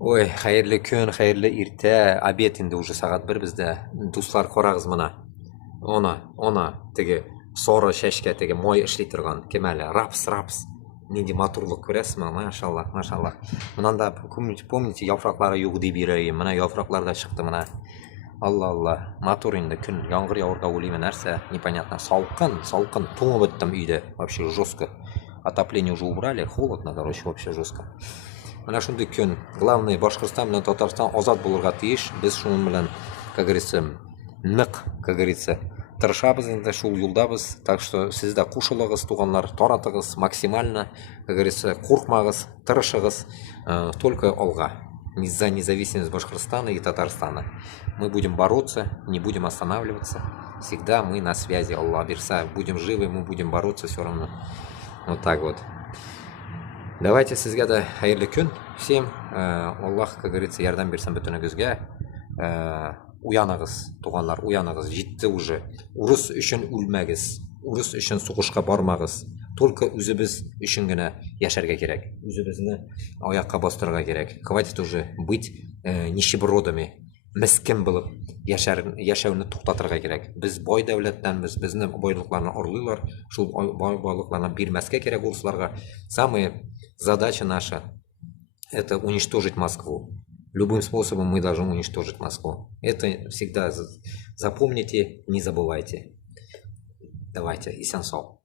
Ой, xayrli kun, xayrli erta, обед endi уже soat 1 bizda. Do'stlar ko'rag'iz mana. Ona tegi sora shashga tegi moy ishli turgan. Kemali raps. Nindi motorlik ko'rasizmi? Mashallah. Bunanda помните, yaproqlari yo'q deb yurayim. Mana yaproqlarda chiqdi mana. Allah. Motor endi kun yomg'ir yog'irga o'layman narsa, непонятно. Salqin. To'ngib o'tdim uyda. Вообще жестко. Отопление уже убрали, холодно, короче, вообще жестко. Mana shunday kun. Главный Башкортстан bilan Татарстан ozod bo'lurga tiyish. Biz shuning bilan, как говорится, niq, как говорится, тырышабыз endi shu yo'ldabız. Так что siz de qo'shiling'iz, туганнар, таратыгыз максимально, как говорится, qo'rqmag'iz, тырышыгыз, только olg'a. За независимость Башкортостана и Татарстана. Мы будем бороться, не будем останавливаться. Всегда мы на связи, Аллах берса. Будем живы, мы будем бороться все равно. Вот так вот. Давайте sizga da xayrli kun. Всем Alloh, как говорится, yordam bersin butuningizga. Uyanıgız, туганнар, uyanıgız. Жетті уже. Урыс үшін үлмәгіз. Урыс үшін сугышка бармагыз. Только үзебез үшін генә яшәргә кирәк. Үзебезне аякка бастырырга кирәк. Хватит уже быть нищебродами. Мискин булып яшәүне туктатырга кирәк. Без бай дәүләттәнбез, безне байлыкларны орлыйлар. Шул байлыкларны бирмәскә кирәк урысларга. Самая задача наша — это уничтожить Москву. Любым способом мы должны уничтожить Москву. Это всегда запомните, не забывайте. Давайте, исән сау.